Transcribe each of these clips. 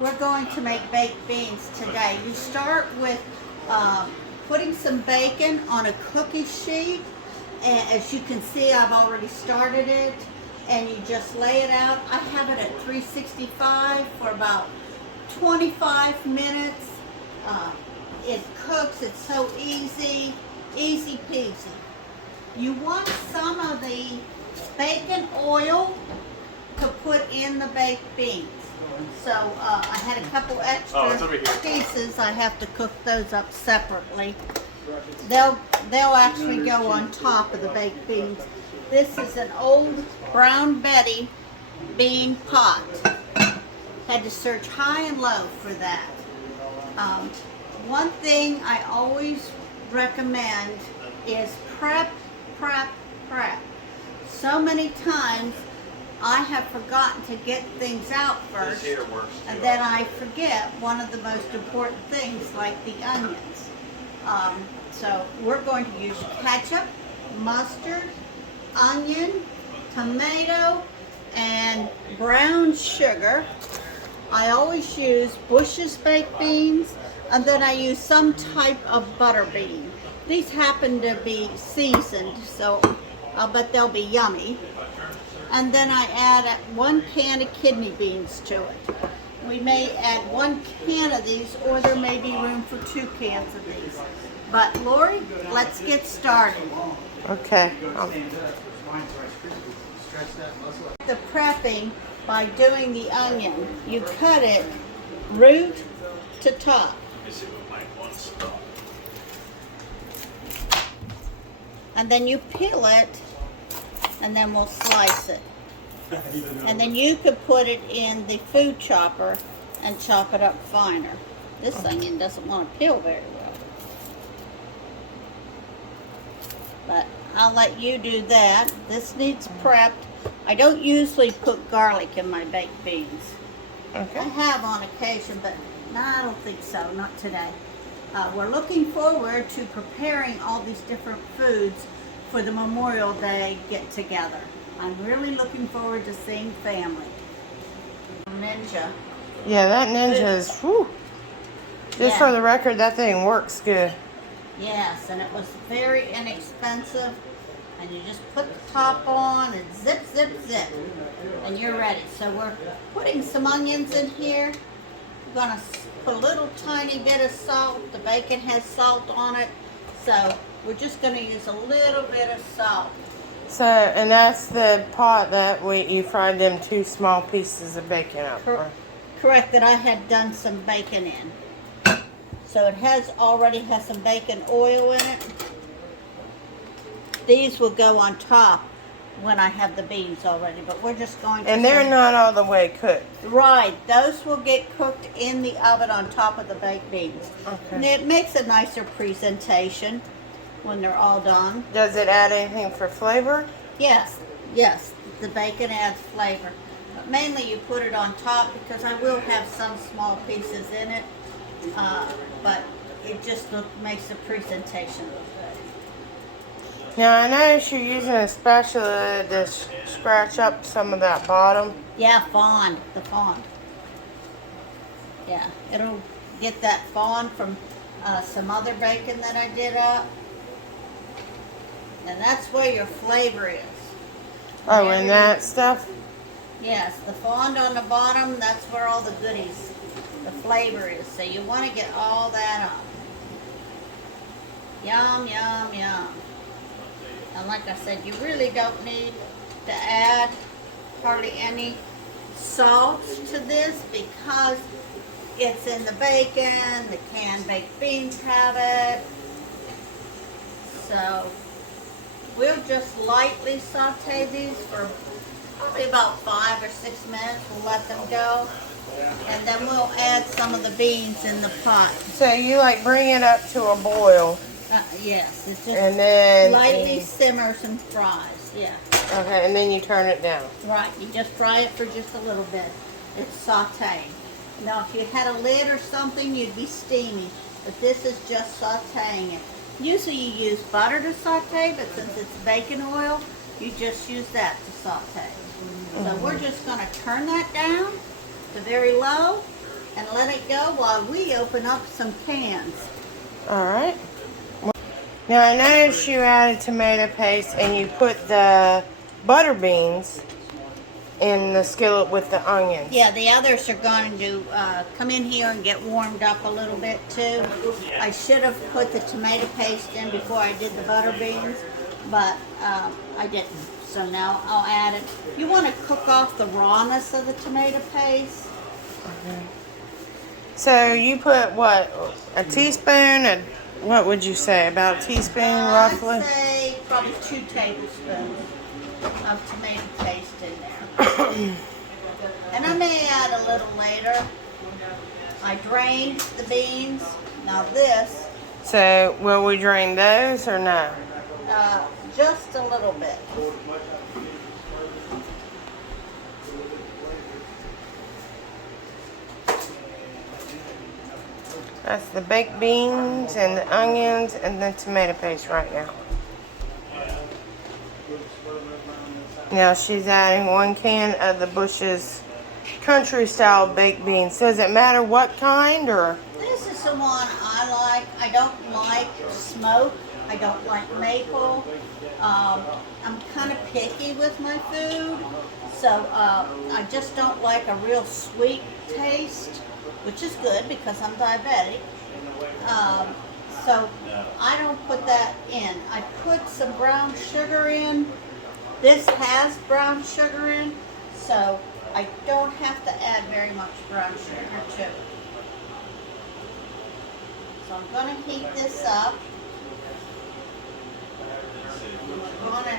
We're going to make baked beans today. You start with putting some bacon on a cookie sheet, and as you can see, I've already started it, and you just lay it out. I have it at 365 for about 25 minutes. It cooks. It's so easy peasy. You want some of the bacon oil to put in the baked beans. So I had a couple extra pieces. I have to cook those up separately. They'll actually go on top of the baked beans. This is an old Brown Betty bean pot. Had to search high and low for that. One thing I always recommend is prep. So many times I have forgotten to get things out first, and then I forget one of the most important things, like the onions. So we're going to use ketchup, mustard, onion, tomato, and brown sugar. I always use Bush's baked beans, and then I use some type of butter bean. These happen to be seasoned, so I'll bet they'll be yummy. And then I add 1 can of kidney beans to it. We may add 1 can of these, or there may be room for 2 cans of these. But Lori, let's get started. Okay. The prepping by doing the onion. You cut it root to top. And then you peel it, and then we'll slice it. And then you could put it in the food chopper and chop it up finer. This onion doesn't want to peel very well. But I'll let you do that. This needs prepped. I don't usually put garlic in my baked beans. Okay. I have on occasion, but no, I don't think so, not today. We're looking forward to preparing all these different foods for the Memorial Day get together. I'm really looking forward to seeing family. Ninja. Yeah, that Ninja is, whew. Just for the record, that thing works good. Yes, and it was very inexpensive. And you just put the top on and zip, zip, zip. And you're ready. So we're putting some onions in here. We're going to put a little tiny bit of salt. The bacon has salt on it. So we're just going to use a little bit of salt. So, and that's the pot that you fried them 2 small pieces of bacon up for. Correct, that I had done some bacon in. So it already has some bacon oil in it. These will go on top when I have the beans already, but we're just going to... And they're not all the way cooked. Right, those will get cooked in the oven on top of the baked beans. Okay. And it makes a nicer presentation when they're all done. Does it add anything for flavor? Yes, the bacon adds flavor. But mainly you put it on top because I will have some small pieces in it, but it just makes the presentation look good. Now, I notice you're using a spatula to scratch up some of that bottom. Yeah, the fond. Yeah, it'll get that fond from some other bacon that I did up. And that's where your flavor is. Oh, and that stuff? Yes, the fond on the bottom, that's where all the goodies, the flavor is. So you want to get all that up. Yum, yum, yum. And like I said, you really don't need to add hardly any salt to this because it's in the bacon, the canned baked beans have it. So we'll just lightly saute these for probably about 5 or 6 minutes. We'll let them go. And then we'll add some of the beans in the pot. So you bring it up to a boil. Yes, it's just and then lightly simmers and fries, yeah. Okay, and then you turn it down. Right, you just fry it for just a little bit. It's sauteing. Now, if you had a lid or something, you'd be steaming. But this is just sauteing it. Usually you use butter to saute, but since it's bacon oil, you just use that to saute. So we're just going to turn that down to very low let it go while we open up some cans. All right. Now I noticed you added tomato paste and you put the butter beans in the skillet with the onions. Yeah, the others are going to come in here and get warmed up a little bit too. I should have put the tomato paste in before I did the butter beans, but I didn't. So now I'll add it. You want to cook off the rawness of the tomato paste. Okay. So you put what? A teaspoon? What would you say? About a teaspoon roughly? I'd say probably 2 tablespoons of tomato paste in there. And I may add a little later. I drained the beans. Now this, So will we drain those or no? just a little bit. That's the baked beans and the onions and the tomato paste right now. Now she's adding 1 can of the Bush's country style baked beans. Does it matter what kind or? This is the one I like. I don't like smoke. I don't like maple. I'm kind of picky with my food. So I just don't like a real sweet taste, which is good because I'm diabetic. So I don't put that in. I put some brown sugar in. This has brown sugar in, so I don't have to add very much brown sugar to it. So I'm going to heat this up. I'm going to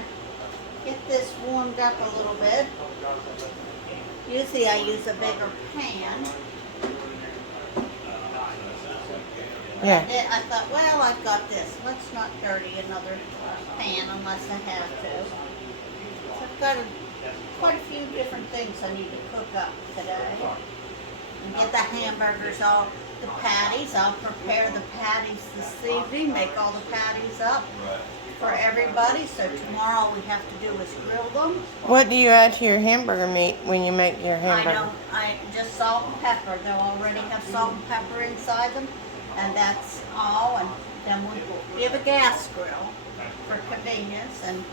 get this warmed up a little bit. Usually I use a bigger pan. Yeah. I thought, well, I've got this. Let's not dirty another pan unless I have to. So I've got quite a few different things I need to cook up today. And get the hamburgers all, the patties. I'll prepare the patties this evening, make all the patties up for everybody. So tomorrow all we have to do is grill them. What do you add to your hamburger meat when you make your hamburger? I just salt and pepper. They'll already have salt and pepper inside them. And that's all. And then we have a gas grill for convenience. And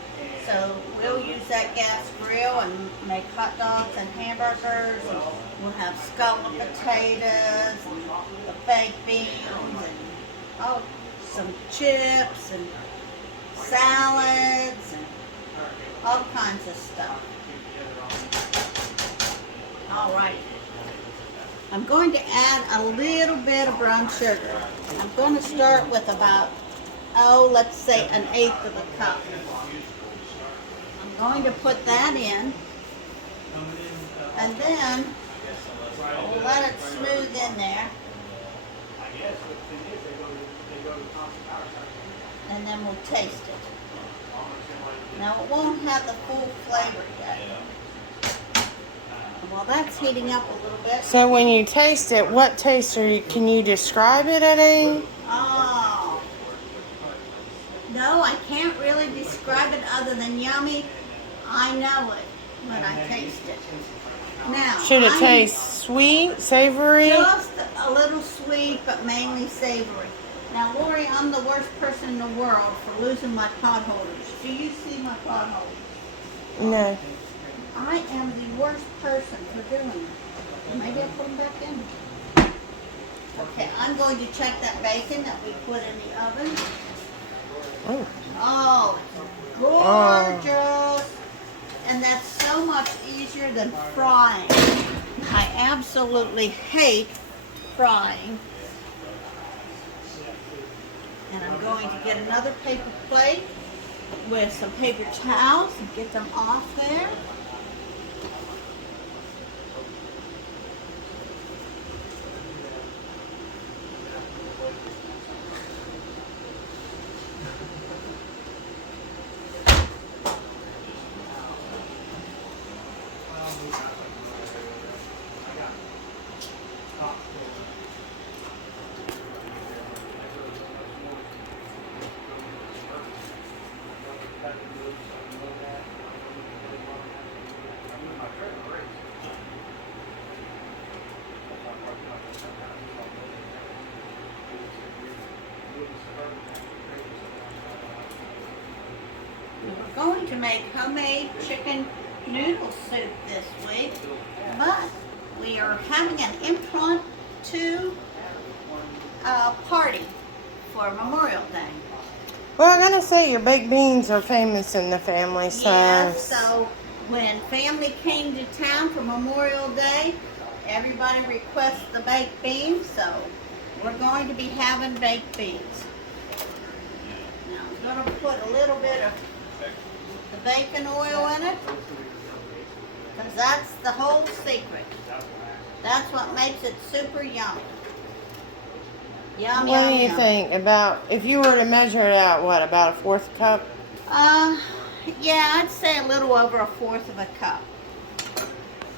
so we'll use that gas grill and make hot dogs and hamburgers. And we'll have scalloped potatoes and the baked beans and some chips and salads and all kinds of stuff. All right. I'm going to add a little bit of brown sugar. I'm going to start with about, let's say 1/8 of a cup. I'm going to put that in, and then we'll let it smooth in there. And then we'll taste it. Now it won't have the full flavor yet. While that's heating up a little bit. So when you taste it, what taste are you? Can you describe it at any? Oh. No, I can't really describe it other than yummy. I know it when I taste it. Now, Should it taste sweet, savory? Just a little sweet, but mainly savory. Now, Lori, I'm the worst person in the world for losing my pot holders. Do you see my pot holders? No. I am the worst person for doing it. Maybe I'll put them back in. Okay, I'm going to check that bacon that we put in the oven. Oh. Oh, it's gorgeous. And that's so much easier than frying. I absolutely hate frying. And I'm going to get another paper plate with some paper towels and get them off there. make homemade chicken noodle soup this week, but we are having an impromptu party for Memorial Day. Well, I gotta say, your baked beans are famous in the family, so. Yeah, so when family came to town for Memorial Day, everybody requested the baked beans, so we're going to be having baked beans. Now I'm going to put a little bit of the bacon oil in it, because that's the whole secret. That's what makes it super yummy. Yum, What yum, do you yum. think about, if you were to measure it out, what, about a 1/4 cup? Yeah, I'd say a little over 1/4 of a cup.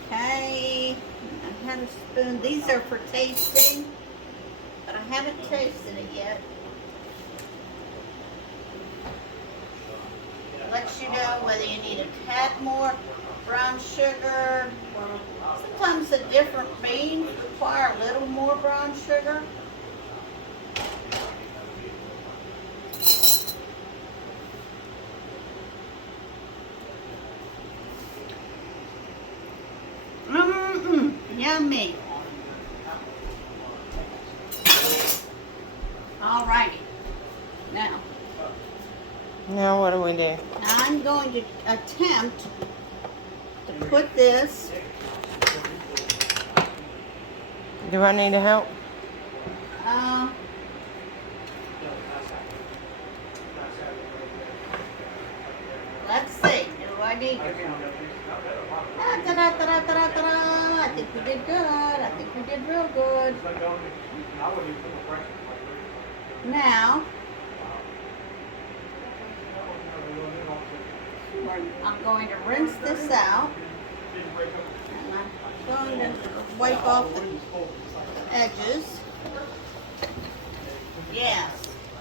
Okay, I had a spoon. These are for tasting, but I haven't tasted it yet. Lets you know whether you need a tad more brown sugar, or sometimes the different beans require a little more brown sugar. Yummy. Alrighty. Now what do we do? I'm going to attempt to put this. Do I need to help? Let's see. Do I need to? I think we did good. I think we did real good. Now, I'm going to rinse this out. And I'm going to wipe off the edges. Yes.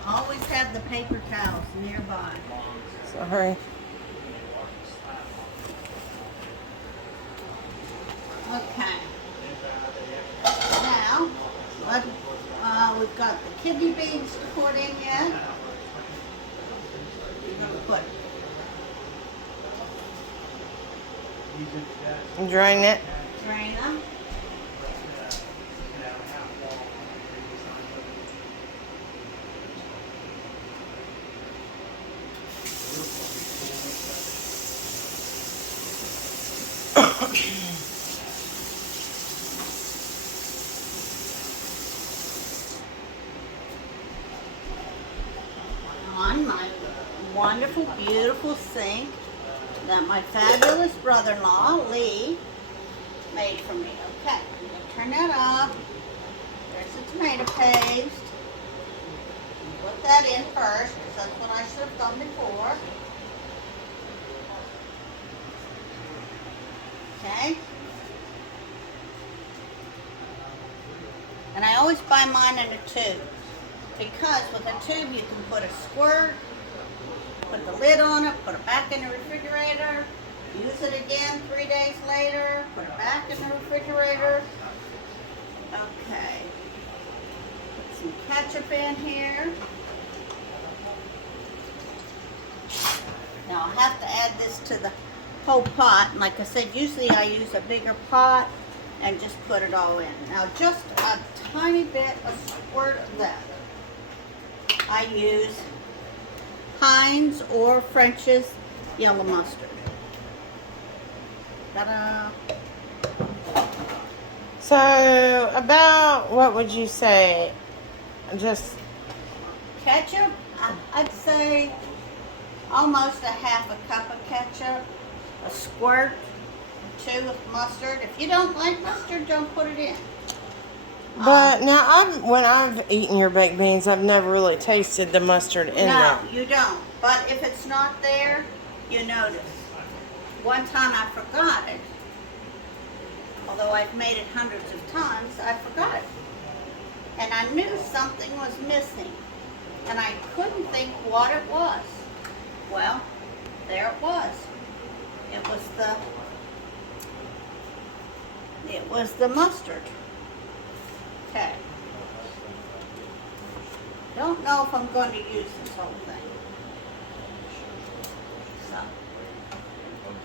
Always have the paper towels nearby. Sorry. Okay. Now, we've got the kidney beans to put in yet. We're going to put Drain it. drain them. On my wonderful, beautiful sink that my fabulous brother-in-law, Lee, made for me. Okay, I'm going to turn that off. There's the tomato paste. Put that in first, because that's what I should have done before. Okay. And I always buy mine in a tube, because with a tube you can put a squirt, put the lid on it, put it back in the refrigerator, use it again 3 days later, put it back in the refrigerator. Okay. Put some ketchup in here. Now I'll have to add this to the whole pot. And like I said, usually I use a bigger pot and just put it all in. Now just a tiny bit of squirt of that. I use Heinz or French's yellow mustard. Ta-da! So, about, what would you say? Just, Ketchup, I'd say almost a half a cup of ketchup, a squirt or two of mustard. If you don't like mustard, don't put it in. but now when I've eaten your baked beans, I've never really tasted the mustard in No, there. you don't. But if it's not there, you notice. One time I forgot it. Although I've made it hundreds of times, I forgot it. And I knew something was missing. And I couldn't think what it was. Well, there it was. It was the mustard. Okay. Don't know if I'm going to use this whole thing. So,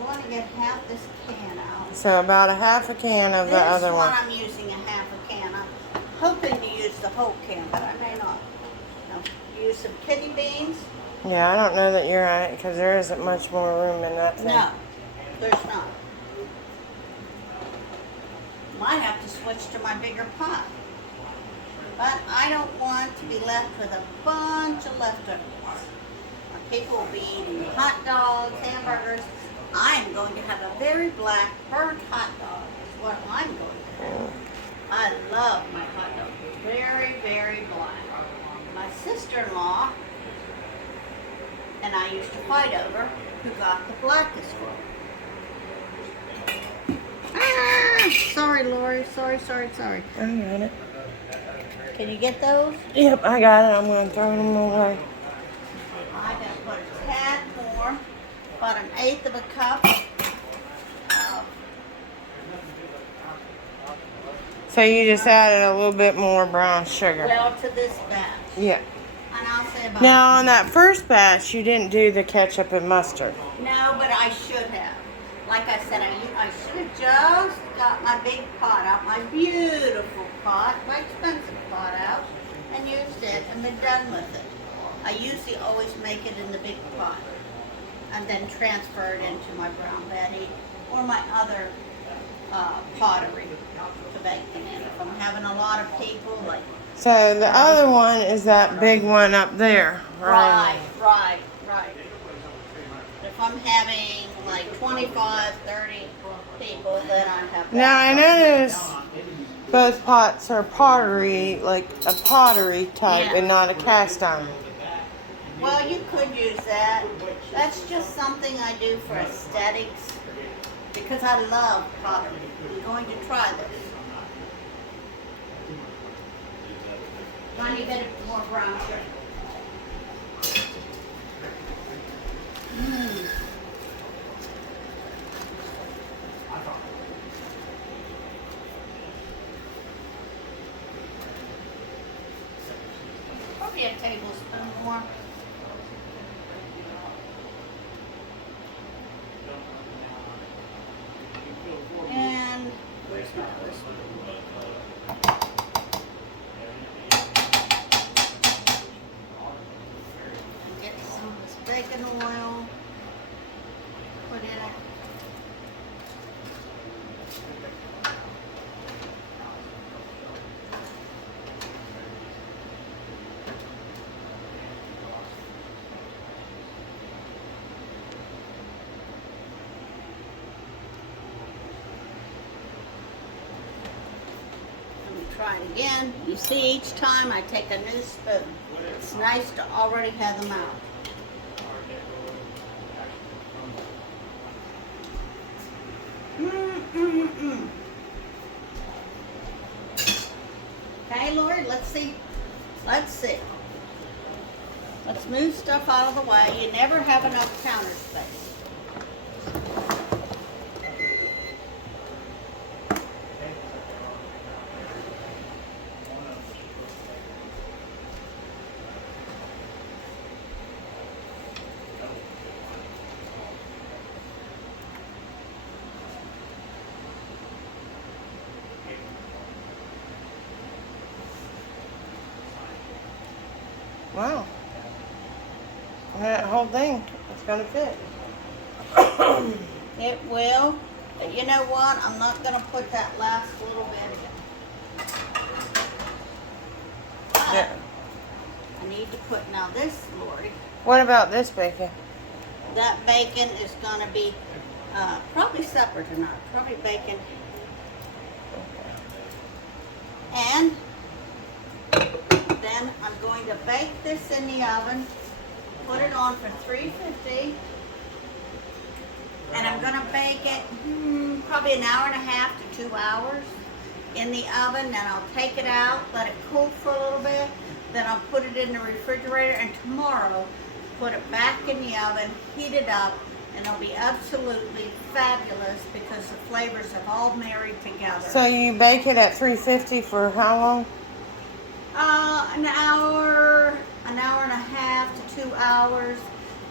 going to get half this can out. So about a half a can of the other This one one. I'm using a half a can. I'm hoping to use the whole can, but I may not. Now, use some kidney beans. Yeah, I don't know that you're right because there isn't much more room in that thing. No, there's not. Might have to switch to my bigger pot. But I don't want to be left with a bunch of leftovers. People will be eating hot dogs, hamburgers. I am going to have a very black burnt hot dog is what I'm going to do. I love my hot dog. Very, very black. My sister-in-law and I used to fight over who got the blackest one. Ah, sorry, Lori. Sorry. I got it. Can you get those? Yep, I got it. I'm going to throw them away. I'm going to put a tad more, about 1/8 of a cup. So you just added a little bit more brown sugar. Well, to this batch. Yeah. And I'll say about... Now on that first batch, you didn't do the ketchup and mustard. No, but I should have. Like I said, I should have just got my big pot out, my beautiful pot, my expensive pot out, and used it and been done with it. I usually always make it in the big pot and then transfer it into my Brown Betty or my other pottery to bake them in. If I'm having a lot of people, like... So the other one is that big one up there, right? Right. If I'm having like 25, 30 people, then I have that. Now I notice both pots are pottery, like a pottery type, Yeah. and not a cast iron. Well, you could use that. That's just something I do for aesthetics because I love pottery. I'm going to try this. Tiny bit more brown sugar. Probably a tablespoon more. And where's my other spoon? Get some of this bacon oil. Put in it. Try it again. You see, each time I take a new spoon. It's nice to already have them out. Okay, Lori, let's see. Let's move stuff out of the way. You never have enough counter space. Wow. That whole thing is going to fit. It will. But you know what? I'm not going to put that last little bit in. But Yeah. I need to put, now this, Lori, What about this bacon? that bacon is going to be probably supper tonight. Probably bacon. And then I'm going to bake this in the oven. Put it on for 350. And I'm going to bake it probably 1.5 hours to 2 hours in the oven. Then I'll take it out, let it cool for a little bit. Then I'll put it in the refrigerator. And tomorrow, put it back in the oven, heat it up, and it'll be absolutely fabulous because the flavors have all married together. So you bake it at 350 for how long? 1 hour, 1.5 hours to 2 hours.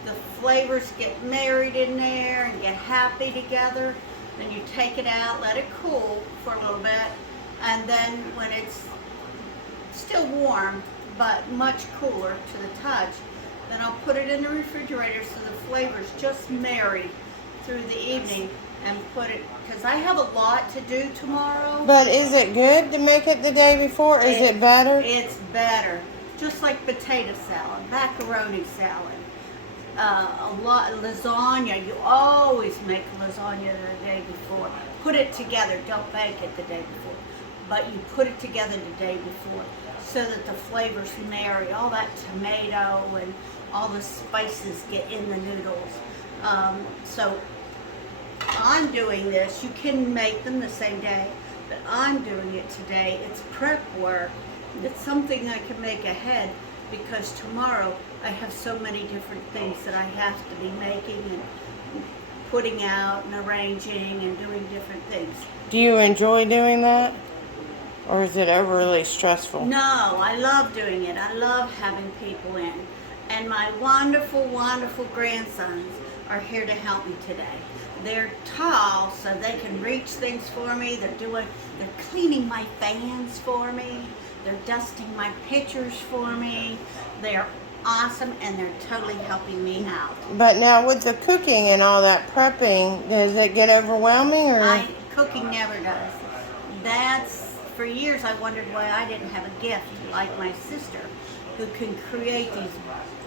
the flavors get married in there and get happy together. Then you take it out, let it cool for a little bit, and then when it's still warm but much cooler to the touch, then I'll put it in the refrigerator so the flavors just marry through the evening, and put it, because I have a lot to do tomorrow. But is it good to make it the day before? Is it better? It's better. Just like potato salad, macaroni salad, lasagna. You always make lasagna the day before. Put it together. Don't bake it the day before, but you put it together the day before so that the flavors marry. All that tomato and all the spices get in the noodles. So I'm doing this. You can make them the same day, but I'm doing it today. It's prep work. It's something I can make ahead because tomorrow I have so many different things that I have to be making and putting out and arranging and doing different things. Do you enjoy doing that? Or is it overly stressful? No, I love doing it. I love having people in. And my wonderful, wonderful grandsons are here to help me today. They're tall, so they can reach things for me. They're cleaning my fans for me. They're dusting my pictures for me. They're awesome, and they're totally helping me out. But now with the cooking and all that prepping, does it get overwhelming? Or Cooking never does. For years I wondered why I didn't have a gift like my sister, who can create these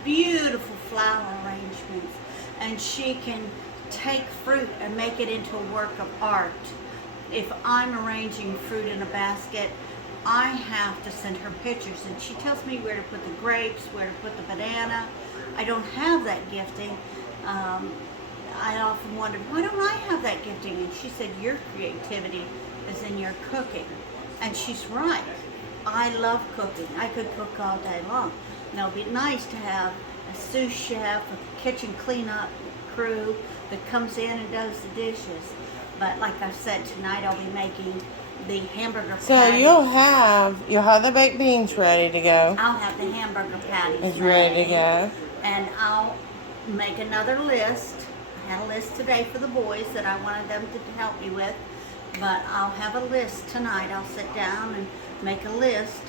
beautiful flower arrangements, and she can take fruit and make it into a work of art. If I'm arranging fruit in a basket, I have to send her pictures, and she tells me where to put the grapes, where to put the banana. I don't have that gifting. I often wondered, why don't I have that gifting? And she said, your creativity is in your cooking. And she's right. I love cooking. I could cook all day long. Now, it'd be nice to have a sous chef, a kitchen cleanup crew that comes in and does the dishes. But like I said, tonight I'll be making the hamburger patties. so you'll have the baked beans ready to go. I'll have the hamburger patties It's ready to go. And I'll make another list. I had a list today for the boys that I wanted them to help me with. But I'll have a list tonight. I'll sit down and make a list.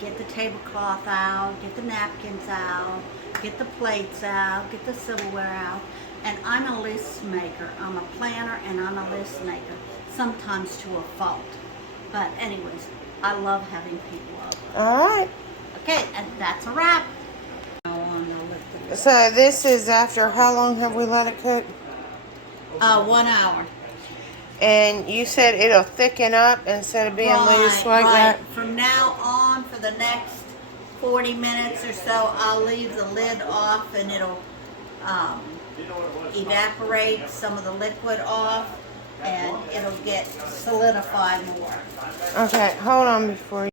Get the tablecloth out, get the napkins out, get the plates out, get the silverware out. And I'm a list maker. I'm a planner and I'm a list maker, sometimes to a fault. But anyways, I love having people over. All right. Okay, and that's a wrap. So this is after how long have we let it cook? 1 hour. And you said it'll thicken up instead of being loose like that? From now on, for the next 40 minutes or so, I'll leave the lid off and it'll evaporate some of the liquid off and it'll get solidified more. Okay, hold on before you